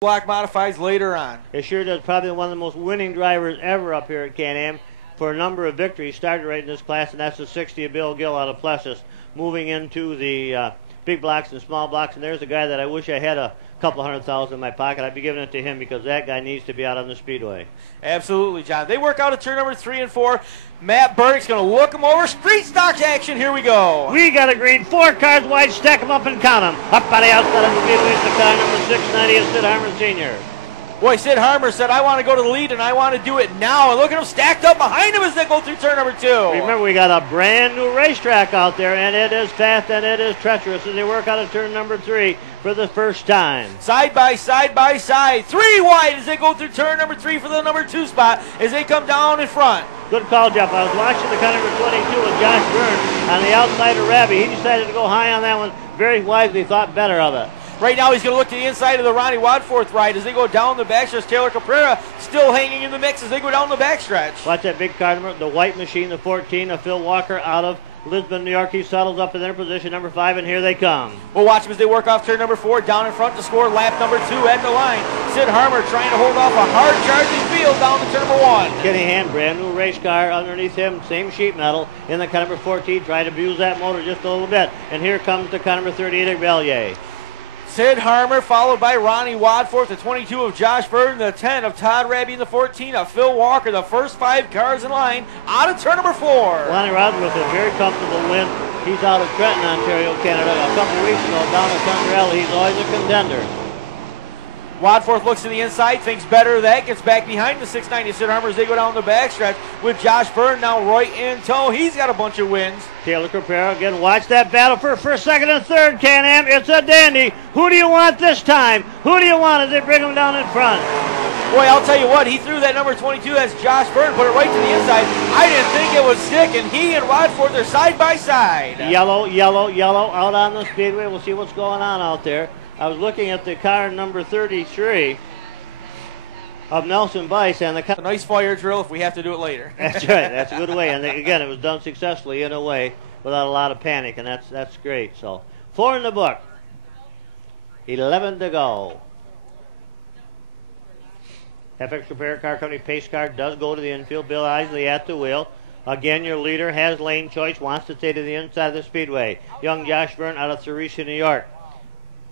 block modifies later on. It sure does. Probably one of the most winning drivers ever up here at Can-Am for a number of victories. Started right in this class, and that's the 60 of Bill Gill out of Plessis, moving into the big blocks and small blocks. And there's a guy that I wish I had a couple $100,000 in my pocket. I'd be giving it to him because that guy needs to be out on the speedway. Absolutely, John. They work out at turn number 3 and 4. Matt Burdick's going to look him over. Street stocks action. Here we go. We got a green. 4 cars wide. Stack them up and count them. Up on the outside of the speedway is the car number 690 of Sid Harmon Sr. Boy, Sid Harmer said, I want to go to the lead, and I want to do it now. And look at them stacked up behind him as they go through turn number 2. Remember, we got a brand new racetrack out there, and it is fast and it is treacherous as they work out of turn number 3 for the first time. Side by side by side. 3 wide as they go through turn number 3 for the number 2 spot as they come down in front. Good call, Jeff. I was watching the car number 22 with Josh Byrne on the outside of Rabbie. He decided to go high on that one. Very wisely, thought better of it. Right now he's going to look to the inside of the Ronnie Wadforth ride as they go down the backstretch. Taylor Caprera still hanging in the mix as they go down the backstretch. Watch that big car number, the white machine, the 14 of Phil Walker out of Lisbon, New York. He settles up in their position, number 5, and here they come. We'll watch them as they work off turn number 4, down in front to score lap number 2 at the line. Sid Harmer trying to hold off a hard-charging field down to turn number 1. Kenny Hand, brand new race car underneath him, same sheet metal in the car number 14, trying to abuse that motor just a little bit. And here comes the car number 38 of Bellier. Sid Harmer, followed by Ronnie Wadforth, the 22 of Josh Burton, the 10 of Todd Rabbie, and the 14 of Phil Walker. The first 5 cars in line out of turn number 4. Lonnie Wadsworth a very comfortable win. He's out of Trenton, Ontario, Canada. A couple of weeks ago down at Thunderella. He's always a contender. Wadforth looks to the inside, thinks better of that, gets back behind the 690 Sid Harmer as they go down the backstretch with Josh Byrne now right in tow. He's got a bunch of wins. Taylor Caprera again. Watch that battle for first, second, and third, Can-Am. It's a dandy. Who do you want this time? Who do you want as they bring him down in front? Boy, I'll tell you what, he threw that number 22 as Josh Byrne, put it right to the inside. I didn't think it would stick, and he and Wadforth are side by side. Yellow, yellow, yellow out on the speedway. We'll see what's going on out there. I was looking at the car number 33 of Nelson Bice, and a nice fire drill if we have to do it later. That's right. That's a good way. And again, it was done successfully in a way without a lot of panic, and that's great. So 4 in the book. 11 to go. FX Repair Car Company pace car does go to the infield. Bill Isley at the wheel. Again, your leader has lane choice, wants to stay to the inside of the speedway. Young Josh Byrne out of Theresa, New York.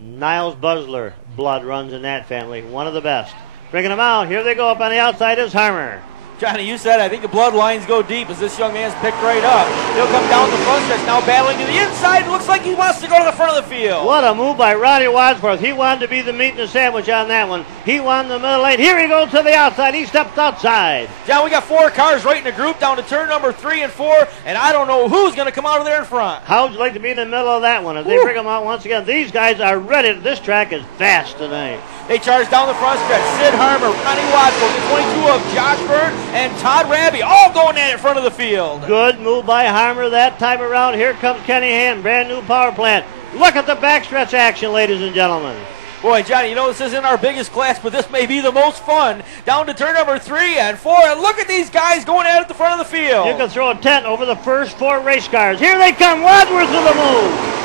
Niles Busler, blood runs in that family. One of the best. Bringing them out. Here they go up on the outside is Harmer. Johnny, you said I think the bloodlines go deep as this young man's picked right up. He'll come down the front stretch, now battling to the inside. Looks like he wants to go to the front of the field. What a move by Ronnie Wadsworth. He wanted to be the meat and the sandwich on that one. He won the middle lane. Here he goes to the outside. He steps outside. John, we got 4 cars right in the group down to turn number 3 and 4, and I don't know who's going to come out of there in front. How would you like to be in the middle of that one as they bring them out once again? These guys are ready. This track is fast tonight. They charge down the front stretch. Sid Harmer, Ronnie Wadsworth, the 22 of Josh Byrne, and Todd Rabbie all going at it in front of the field. Good move by Harmer that time around. Here comes Kenny Hand, brand new power plant. Look at the backstretch action, ladies and gentlemen. Boy, Johnny, you know this isn't our biggest class, but this may be the most fun. Down to turn number 3 and 4, and look at these guys going at it at the front of the field. You can throw a tent over the first 4 race cars. Here they come, Wadsworth with the move.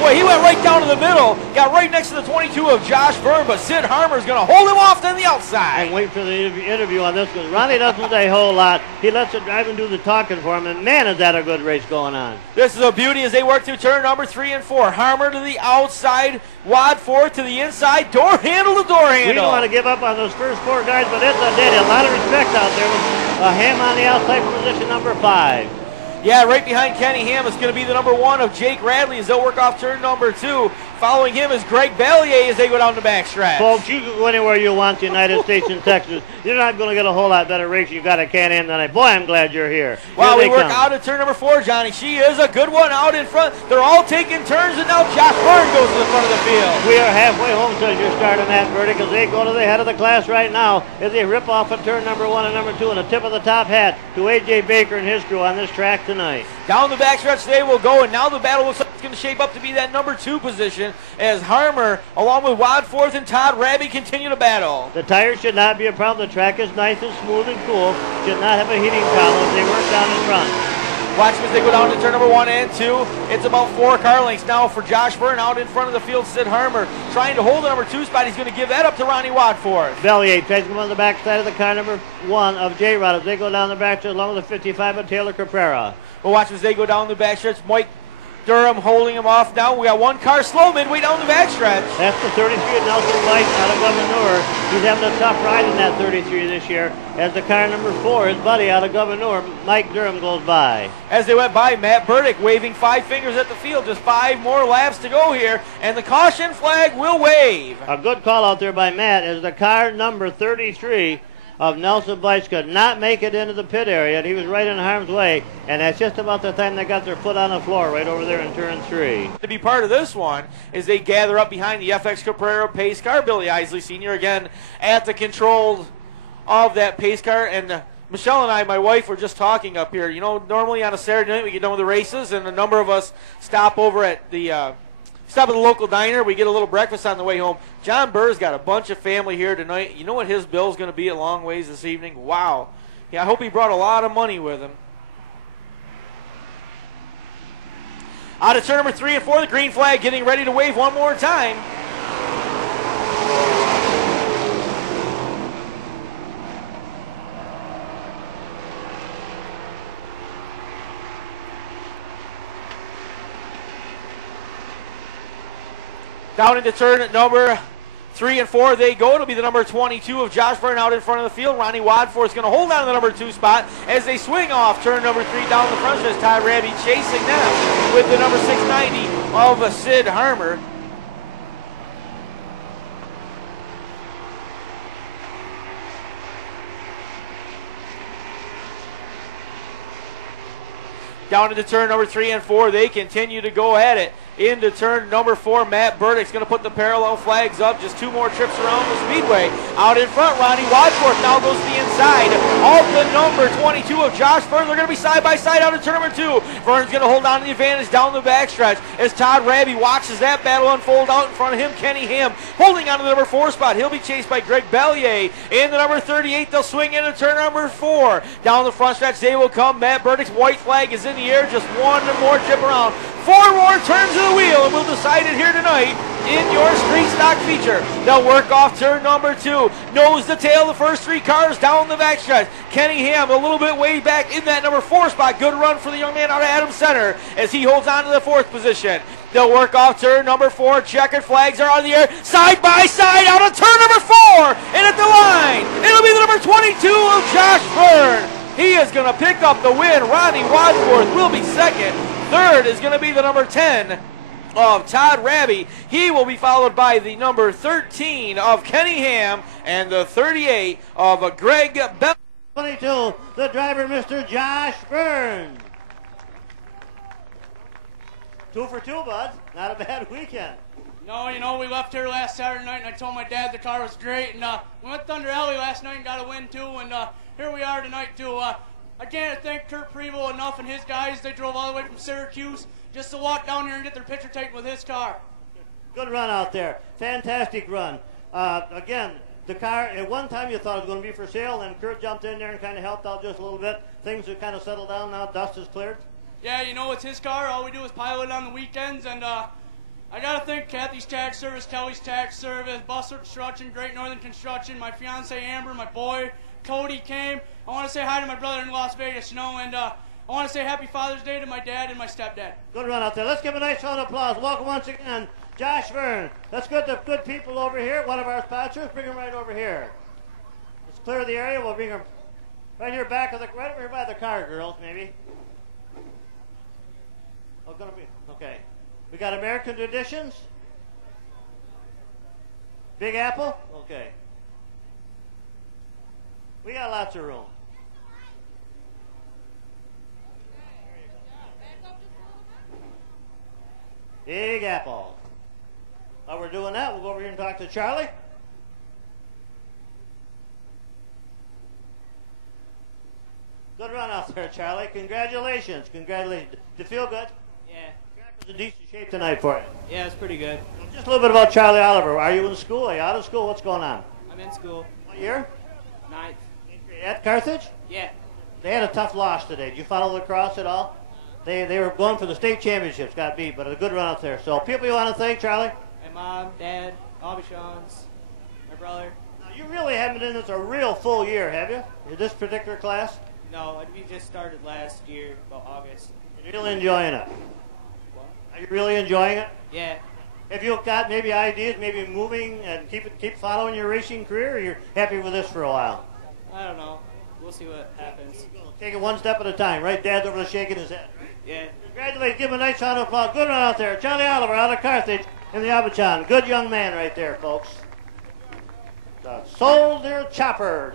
Boy, he went right down to the middle, got right next to the 22 of Josh Byrne, but Sid Harmer's going to hold him off on the outside. And wait for the interview on this because Ronnie doesn't say a whole lot. He lets the driver do the talking for him, and man, is that a good race going on. This is a beauty as they work through turn number 3 and 4. Harmer to the outside, Wadforth to the inside, door handle to door handle. We don't want to give up on those first 4 guys, but it's a dandy. A lot of respect out there with a Ham on the outside for position number 5. Yeah, right behind Kenny Ham is going to be the number 1 of Jake Radley as they'll work off turn number 2. Following him is Greg Bellier as they go down the backstretch. Folks, you can go anywhere you want in the United States and Texas. You're not going to get a whole lot better race you got at Can-Am tonight. Boy, I'm glad you're here. Well, we work out at turn number 4, Johnny. She is a good one out in front. They're all taking turns, and now Josh Byrne goes to the front of the field. We are halfway home to your start on that verdict as they go to the head of the class right now as they rip off at turn number 1 and number 2 and a tip of the top hat to A.J. Baker and his crew on this track tonight. Down the backstretch they will go, and now the battle looks like it's going to shape up to be that number 2 position as Harmer, along with Wadforth and Todd Rabbie, continue to battle. The tires should not be a problem. The track is nice and smooth and cool. Should not have a heating problem as they work down in front. Watch them as they go down to turn number 1 and 2. It's about 4 car lengths now for Josh Verne out in front of the field. Sid Harmer trying to hold the number 2 spot. He's going to give that up to Ronnie Wadforth. Bellyache tries to come on the backside of the car number 1 of J-Rod as they go down the backstretch along with the 55 of Taylor Caprera. Well, watch as they go down the backstretch. Mike Durham holding him off now. We got 1 car slow midway down the backstretch. That's the 33 of Nelson White out of Governor. He's having a tough ride in that 33 this year as the car number 4, his buddy out of Governor, Mike Durham, goes by. As they went by, Matt Burdick waving 5 fingers at the field. Just 5 more laps to go here, and the caution flag will wave. A good call out there by Matt as the car number 33 of Nelson Bites could not make it into the pit area. He was right in harm's way, and that's just about the time they got their foot on the floor right over there in turn 3. To be part of this one is they gather up behind the FX Caprera pace car. Billy Isley Sr. again at the controls of that pace car. And Michelle and I, my wife, were just talking up here. You know, normally on a Saturday night we get done with the races, and a number of us stop over at the local diner. We get a little breakfast on the way home. John Burr's got a bunch of family here tonight. You know what his bill's going to be at Long Ways this evening? Wow. Yeah, I hope he brought a lot of money with him. Out of turn number 3 and 4, the green flag getting ready to wave one more time. Down into turn number 3 and 4 they go. It'll be the number 22 of Josh Verne out in front of the field. Ronnie Wadforth is going to hold on to the number 2 spot as they swing off turn number 3 down the front stretch. Todd Raby chasing them with the number 690 of Sid Harmer. Down into turn number 3 and 4, they continue to go at it. Into turn number 4, Matt Burdick's going to put the parallel flags up. Just 2 more trips around the speedway. Out in front, Ronnie Wadforth now goes to the inside of the number 22 of Josh Verne. They're going to be side by side out in turn number 2. Verne's going to hold on to the advantage down the backstretch as Todd Raby watches that battle unfold out in front of him. Kenny Ham holding on to the number 4 spot. He'll be chased by Greg Bellier. In the number 38, they'll swing into turn number 4. Down the front stretch, they will come. Matt Burdick's white flag is in the air. Just 1 more trip around. 4 more turns of the wheel, and we'll decide it here tonight in your street stock feature. They'll work off turn number 2. Nose to tail the first 3 cars down the backstretch. Kenny Ham a little bit way back in that number 4 spot. Good run for the young man out of Adams Center as he holds on to the 4th position. They'll work off turn number 4. Checkered flags are on the air. Side by side out of turn number 4. And at the line, it'll be the number 22 of Josh Verne. He is going to pick up the win. Ronnie Wadforth will be second. Third is going to be the number 10 of Todd Raby. He will be followed by the number 13 of Kenny Ham and the 38 of Greg Bell. 22, the driver, Mr. Josh Verne. 2 for 2, bud. Not a bad weekend. No, you know, we left here last Saturday night, and I told my dad the car was great. And we went to Thunder Alley last night and got a win, too. And here we are tonight, too. I can't thank Kurt Preble enough and his guys. They drove all the way from Syracuse just to walk down here and get their picture taken with his car. Good run out there. Fantastic run. Again, the car, at one time you thought it was going to be for sale, and Kurt jumped in there and kind of helped out just a little bit. Things have kind of settled down now. Dust is cleared. Yeah, you know, it's his car. All we do is pilot it on the weekends. And I got to thank Kathy's Tax Service, Kelly's Tax Service, Buster Construction, Great Northern Construction, my fiance Amber, my boy Cody came. I want to say hi to my brother in Las Vegas, you know, and I want to say Happy Father's Day to my dad and my stepdad. Good run out there. Let's give a nice round of applause. Welcome once again, Josh Verne. Let's get the good people over here. One of our sponsors, bring them right over here. Let's clear the area. We'll bring them right here back of the, right over here by the car, girls, maybe. Oh, gonna be, okay. We got American Traditions. Big Apple? Okay. We got lots of room. Big Apple. While we're doing that, we'll go over here and talk to Charlie. Good run out there, Charlie. Congratulations. Congratulations. Did you feel good? Yeah. Track was in decent shape tonight for you. Yeah, it's pretty good. Just a little bit about Charlie Oliver. Are you in school? Are you out of school? What's going on? I'm in school. What year? 9th. At Carthage? Yeah. They had a tough loss today. Did you follow lacrosse at all? They were going for the state championships, got beat, but a good run out there. So people you want to thank, Charlie? My mom, dad, Bobby Sean's, my brother. Now, you really haven't been in this a real full year, have you? In this particular class? No, we just started last year, about August. You're really enjoying it? What? Are you really enjoying it? Yeah. Have you got maybe ideas, maybe moving and keep following your racing career, or you're happy with this for a while? I don't know. We'll see what happens. Take it one step at a time, right? Dad's over there shaking his head, right? Yeah. Congratulations. Give him a nice round of applause. Good run out there. Charlie Oliver out of Carthage in the Abachan. Good young man right there, folks. The Soldier Chopper.